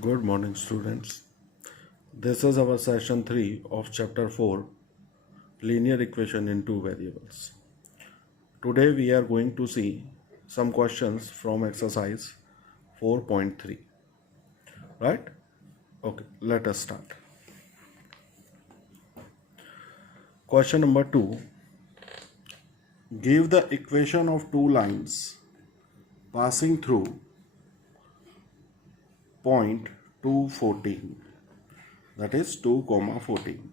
Good morning, students. This is our session 3 of chapter 4, linear equation in two variables. Today we are going to see some questions from exercise 4.3. Right? Okay, let us start. Question number 2. Give the equation of two lines passing through point 214, that is 2 comma 14.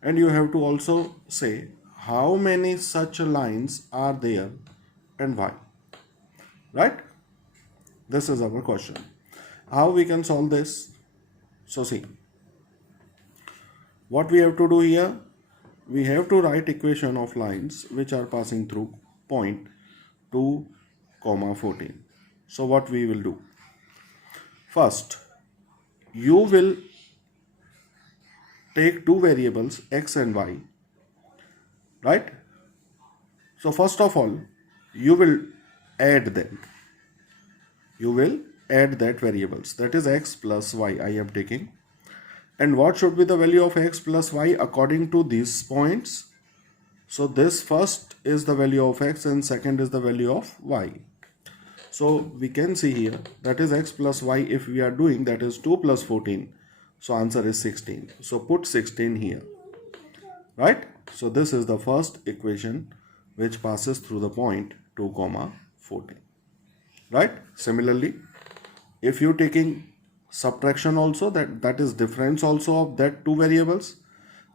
And you have to also say how many such lines are there and why. Right? This is our question. How we can solve this? So see, what we have to do here, we have to write equation of lines which are passing through point 2 comma 14. So what we will do? First, you will take two variables x and y, right? So first of all, you will add them. You will add that variables, that is x plus y I am taking. And what should be the value of x plus y according to these points? So this first is the value of x and second is the value of y. So we can see here, that is x plus y, if we are doing, that is 2 plus 14. So answer is 16. So put 16 here, right? So this is the first equation which passes through the point 2 comma 14, right? Similarly, if you taking subtraction also, that is difference also of that two variables,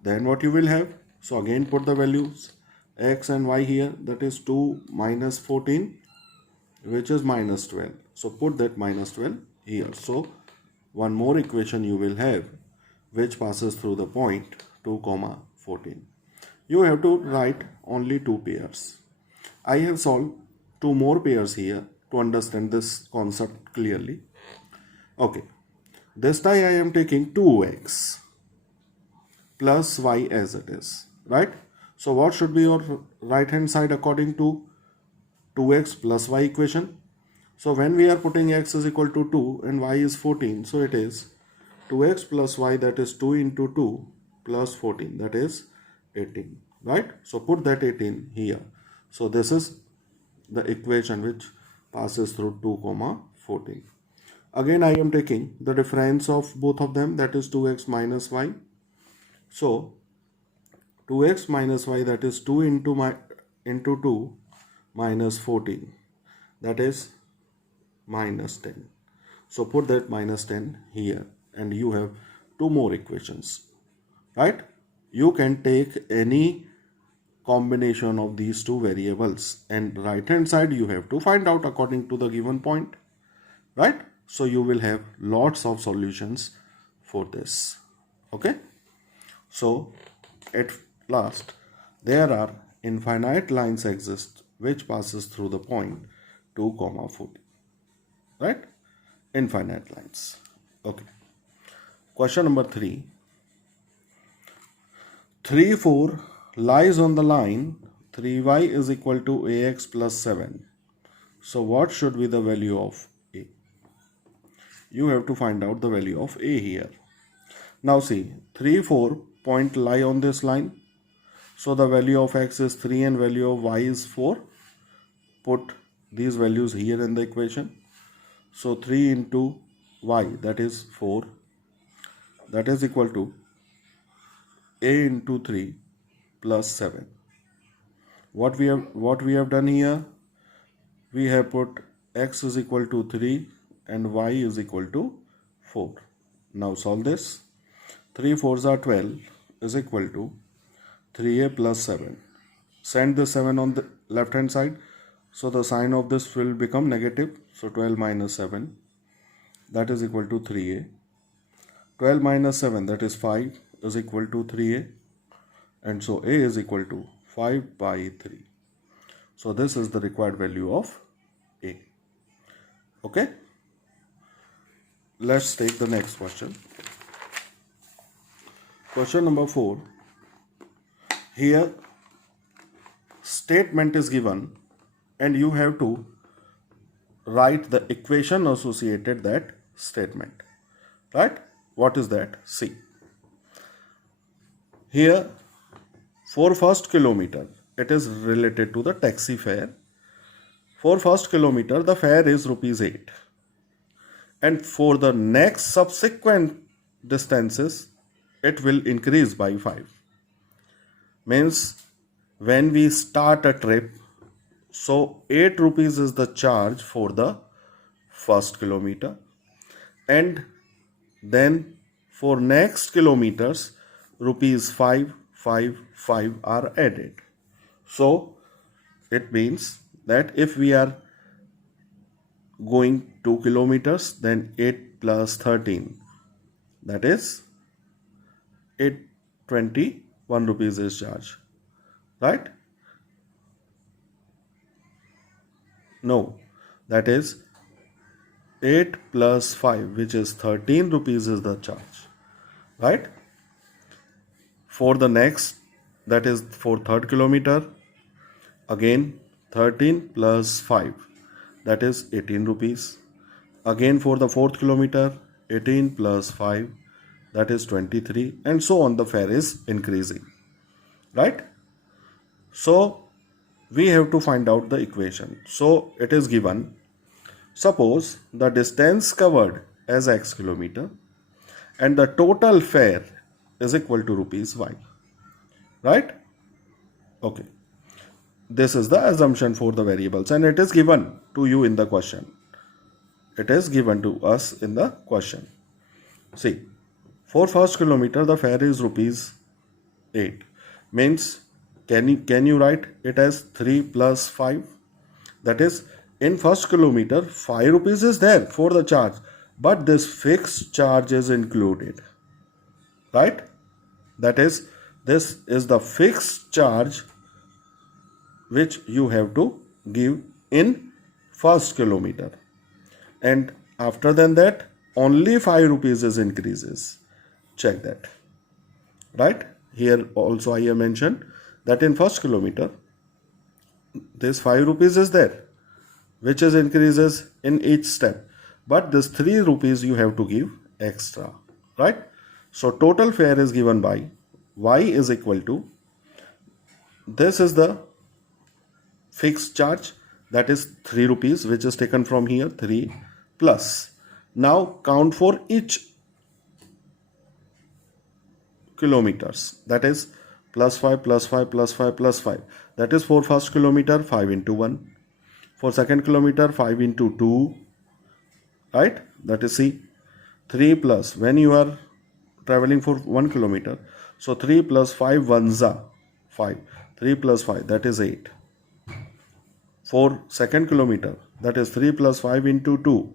then what you will have? So again put the values x and y here, that is 2 minus 14, which is minus 12. So put that minus 12 here. So one more equation you will have which passes through the point 2 comma 14. You have to write only two pairs. I have solved two more pairs here to understand this concept clearly. Okay, this time I am taking 2x plus y as it is, right? So what should be your right hand side according to 2x plus y equation? So when we are putting x is equal to 2 and y is 14, so it is 2x plus y, that is 2 into 2 plus 14, that is 18, right? So put that 18 here. So this is the equation which passes through 2 comma 14. Again I am taking the difference of both of them, that is 2x minus y. So 2x minus y, that is 2 into 2 minus 14, that is minus 10. So put that minus 10 here and you have two more equations, right? You can take any combination of these two variables and right hand side you have to find out according to the given point, right? So you will have lots of solutions for this. Okay, so at last, there are infinite lines exist which passes through the point 2 comma 14, right? Infinite lines. Okay, question number 3. 3 4 lies on the line 3y is equal to ax plus 7. So what should be the value of a? You have to find out the value of a here. Now see, 3 4 point lie on this line. So the value of x is 3 and value of y is 4. Put these values here in the equation. So 3 into y, that is 4, that is equal to a into 3 plus 7. What we have done here? We have put x is equal to 3 and y is equal to 4. Now solve this. 3 4s are 12 is equal to 3a plus 7. Send the 7 on the left hand side. So the sign of this will become negative. So 12 minus 7, that is equal to 3a. 12 minus 7, that is 5, is equal to 3a. And so a is equal to 5 by 3. So this is the required value of a. Okay. Let's take the next question. Question number 4. Here statement is given and you have to write the equation associated that statement. right? What is that? See, here for first kilometer, it is related to the taxi fare. For first kilometer, the fare is rupees 8. And for the next subsequent distances, it will increase by 5. Means when we start a trip, so 8 rupees is the charge for the first kilometer, and then for next kilometers rupees 5 5 5 are added. So it means that if we are going 2 kilometers, then 8 plus 13, that is 821 rupees is charge, right? No, that is 8 plus 5, which is 13 rupees is the charge, right? For the next, that is for third kilometer, again 13 plus 5, that is 18 rupees. Again for the fourth kilometer, 18 plus 5, that is 23, and so on. The fare is increasing, right? So we have to find out the equation. So it is given, suppose the distance covered as x kilometer and the total fare is equal to rupees y, right? Okay, this is the assumption for the variables, and it is given to you in the question. It is given to us in the question. See, for first kilometer the fare is rupees 8. Means can you write it as 3 plus 5? That is, in first kilometer 5 rupees is there for the charge, but this fixed charge is included, right? That is, this is the fixed charge which you have to give in first kilometer, and after than that only 5 rupees is increases. Check that, right? Here also I have mentioned that in first kilometer this 5 rupees is there, which is increases in each step, but this 3 rupees you have to give extra, right? So total fare is given by y is equal to, this is the fixed charge, that is 3 rupees, which is taken from here, 3 plus. Now count for each kilometers, that is plus 5 plus 5 plus 5 plus 5, that is for first kilometer 5 into 1, for second kilometer 5 into 2, right? That is C. 3 plus, when you are traveling for 1 kilometer, so 3 plus 5 ones are 5, 3 plus 5, that is 8. For second kilometer, that is 3 plus 5 into 2,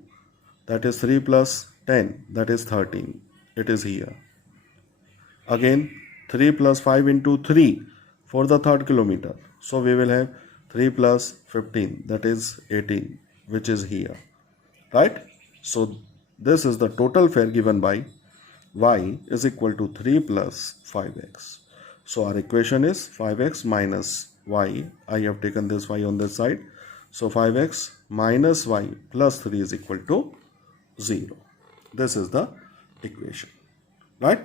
that is 3 plus 10, that is 13. It is here. Again 3 plus 5 into 3 for the third kilometer, so we will have 3 plus 15, that is 18, which is here, right? So this is the total fare given by y is equal to 3 plus 5x. So our equation is 5x minus y. I have taken this y on this side. So 5x minus y plus 3 is equal to 0. This is the equation, right?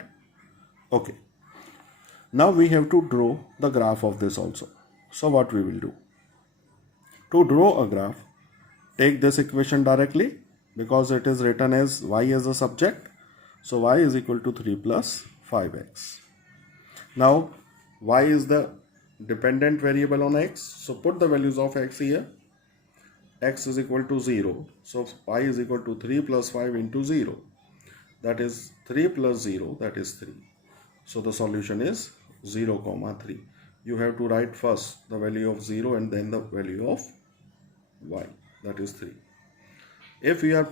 Okay. Now we have to draw the graph of this also. So what we will do? To draw a graph, take this equation directly because it is written as y as a subject. So y is equal to 3 plus 5x. Now y is the dependent variable on x. So put the values of x here. X is equal to 0. So y is equal to 3 plus 5 into 0. That is 3 plus 0, that is 3. So the solution is 0, 3. You have to write first the value of 0 and then the value of y, that is 3. If we are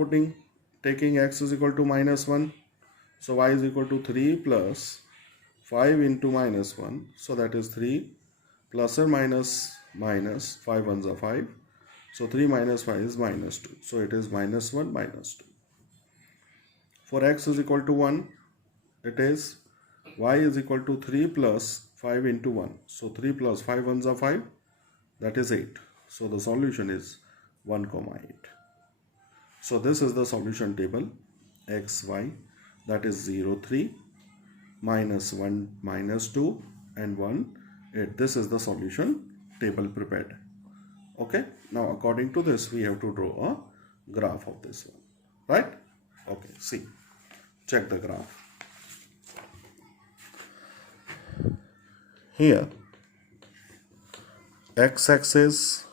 taking x is equal to minus 1, so y is equal to 3 plus 5 into minus 1, so that is 3 plus or minus 5 ones are 5, so 3 minus 5 is minus 2, so it is minus 1 minus 2. For x is equal to 1, it is y is equal to 3 plus 5 into 1, so 3 plus 5 ones are 5, that is 8. So the solution is 1, 8. So this is the solution table, x, y, that is 0 3 minus 1 minus 2 and 1 8. This is the solution table prepared. Okay, now according to this we have to draw a graph of this one, right? Okay, see, check the graph. Here x-axis,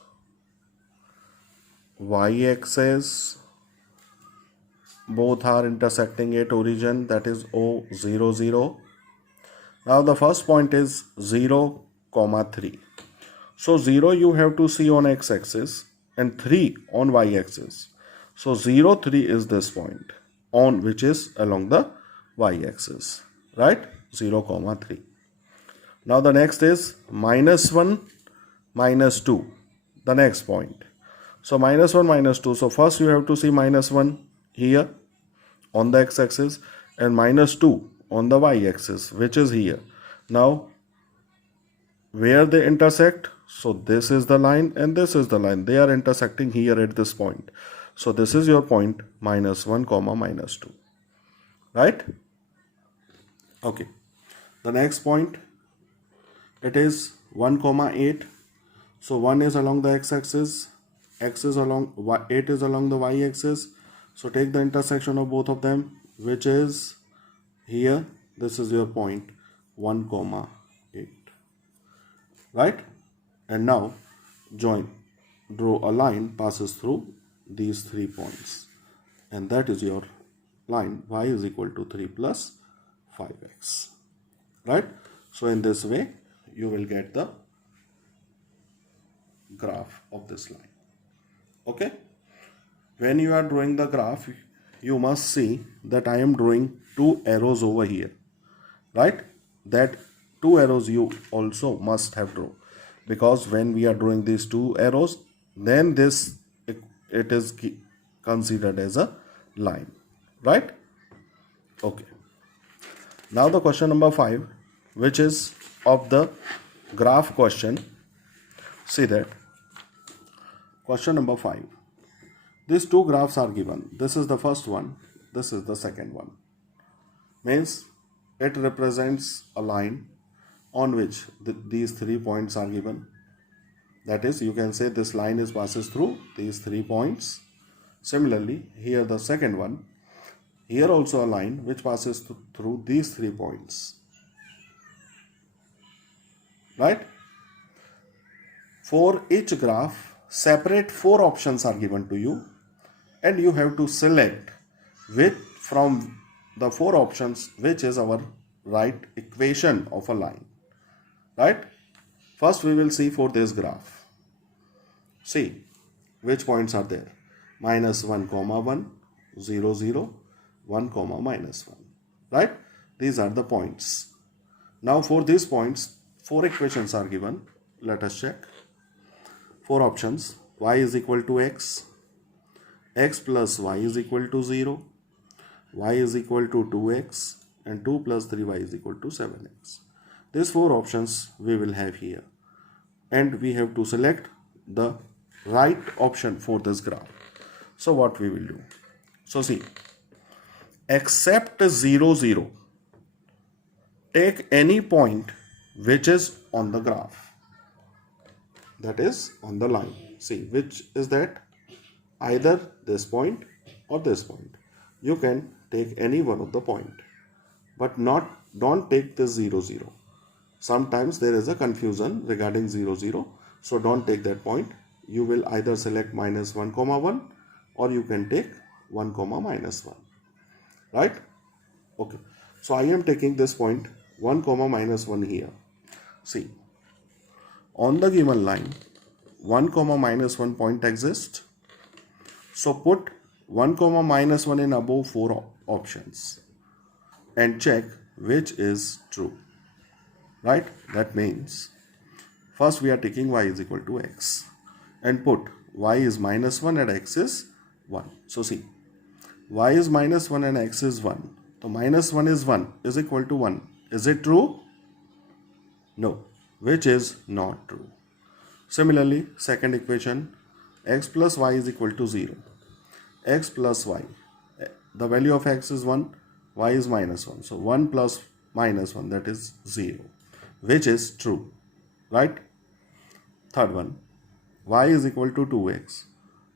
y-axis, both are intersecting at origin, that is O 0 0. Now the first point is 0 comma 3. So 0 you have to see on x-axis and 3 on y-axis. So 0 3 is this point on which is along the y-axis, right? 0 comma 3. Now the next is minus 1 minus 2, the next point. So minus 1 minus 2. So first you have to see minus 1 here on the x-axis and minus 2 on the y-axis, which is here. Now where they intersect, so this is the line and this is the line. They are intersecting here at this point. So this is your point minus 1 comma minus 2, right? Okay, the next point, it is 1 comma 8. So 1 is along the x-axis, x is along, 8 is along the y-axis. So take the intersection of both of them, which is here. This is your point 1 comma 8, right? And now join, draw a line passes through these 3 points, and that is your line y is equal to 3 plus 5x, right? So in this way you will get the graph of this line. Okay, when you are drawing the graph, you must see that I am drawing 2 arrows over here, right? That 2 arrows you also must have drawn, because when we are drawing these 2 arrows, then this it is considered as a line, right? Okay, now the question number 5, which is of the graph question. See that question number 5, these 2 graphs are given. This is the first one, this is the second one. Means it represents a line on which these 3 points are given. That is, you can say this line is passes through these 3 points. Similarly, here the second one, here also a line which passes through these 3 points, right? For each graph, separate 4 options are given to you, and you have to select which from the 4 options which is our right equation of a line, right? First we will see for this graph. See which points are there. Minus 1 comma 1, 0 0, 1 comma minus 1, right? These are the points. Now for these points, 4 equations are given. Let us check. 4 options. Y is equal to x, x plus y is equal to 0, y is equal to 2x, and 2 plus 3y is equal to 7x. These 4 options we will have here, and we have to select the right option for this graph. So what we will do? So see, except 0 0, take any point which is on the graph, that is on the line. See, which is that? Either this point or this point. You can take any one of the point, but don't take the 0 0. Sometimes there is a confusion regarding 0 0, so don't take that point. You will either select minus 1 comma 1, or you can take 1 comma minus 1, right? Okay, so I am taking this point 1 comma minus 1 here. See, on the given line 1 comma minus 1 point exists. So put 1 comma minus 1 in above 4 options and check which is true, right? That means first we are taking y is equal to x and put y is minus 1 and x is 1. So see, y is minus 1 and x is 1. So minus 1 is 1 is equal to 1. Is it true? No, which is not true. Similarly, second equation, x plus y is equal to 0. X plus y, the value of x is 1, y is minus 1. So 1 plus minus 1, that is 0, which is true, right? Third one, y is equal to 2x,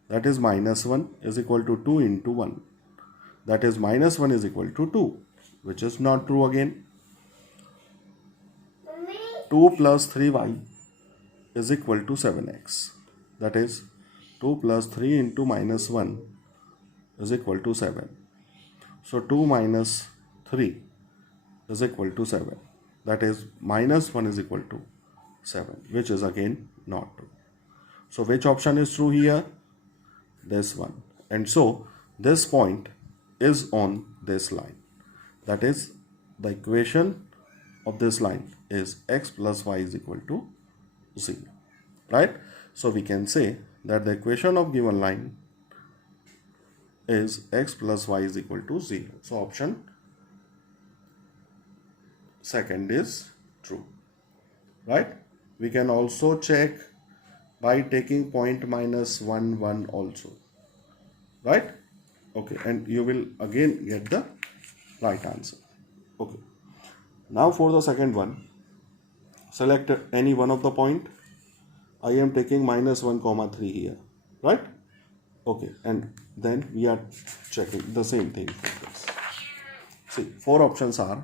that is minus 1 is equal to 2 into 1, that is minus 1 is equal to 2, which is not true again. 2 plus 3y is equal to 7x, that is 2 plus 3 into minus 1 is equal to 7. So 2 minus 3 is equal to 7, that is minus 1 is equal to 7, which is again not true. So which option is true here? This one. And so this point is on this line, that is the equation of this line is x plus y is equal to 0, right? So we can say that the equation of given line is x plus y is equal to 0. So option second is true, right? We can also check by taking point minus 1 1 also, right? Okay, and you will again get the right answer. Okay, now for the second one, select any one of the point. I am taking minus 1 comma 3 here, right? Okay, and then we are checking the same thing for this. See, four options are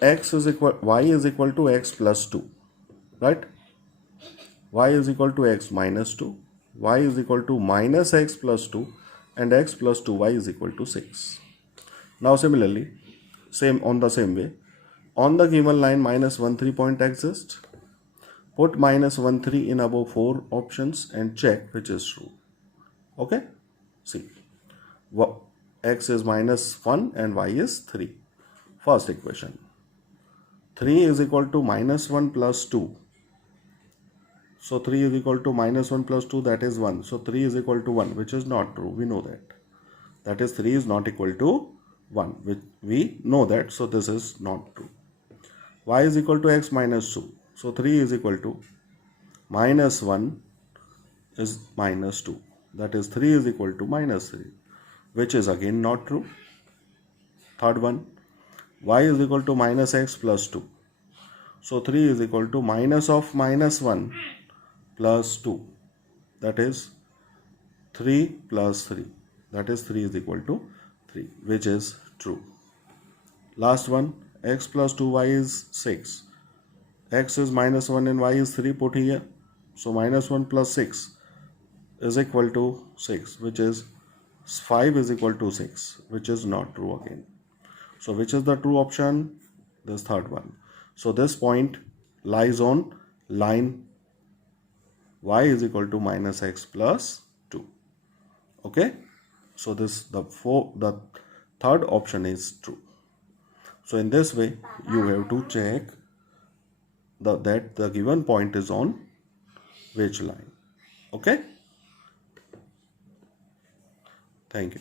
y is equal to x plus 2, right? Y is equal to x minus 2, y is equal to minus x plus 2, and x plus 2y is equal to 6. Now similarly, on the same way, on the given line minus 1 3 point exists. Put minus 1 3 in above 4 options and check which is true. Okay, see, x is minus 1 and y is 3. First equation, 3 is equal to minus 1 plus 2. So 3 is equal to minus 1 plus 2, that is 1. So 3 is equal to 1, which is not true. We know that. That is 3 is not equal to 1. Which we know that. So this is not true. Y is equal to x minus 2. So 3 is equal to minus 1 is minus 2. That is 3 is equal to minus 3, which is again not true. Third one, y is equal to minus x plus 2. So 3 is equal to minus of minus 1 plus 2. That is 3 plus 3. That is 3 is equal to 3, which is true. Last one, x plus 2y is 6. X is minus 1 and y is 3 put here. So minus 1 plus 6 is equal to 6, which is 5 is equal to 6, which is not true again. So which is the true option? This third one. So this point lies on line y is equal to minus x plus 2. Okay. So the third option is true. So in this way you have to check that the given point is on which line. Okay. Thank you.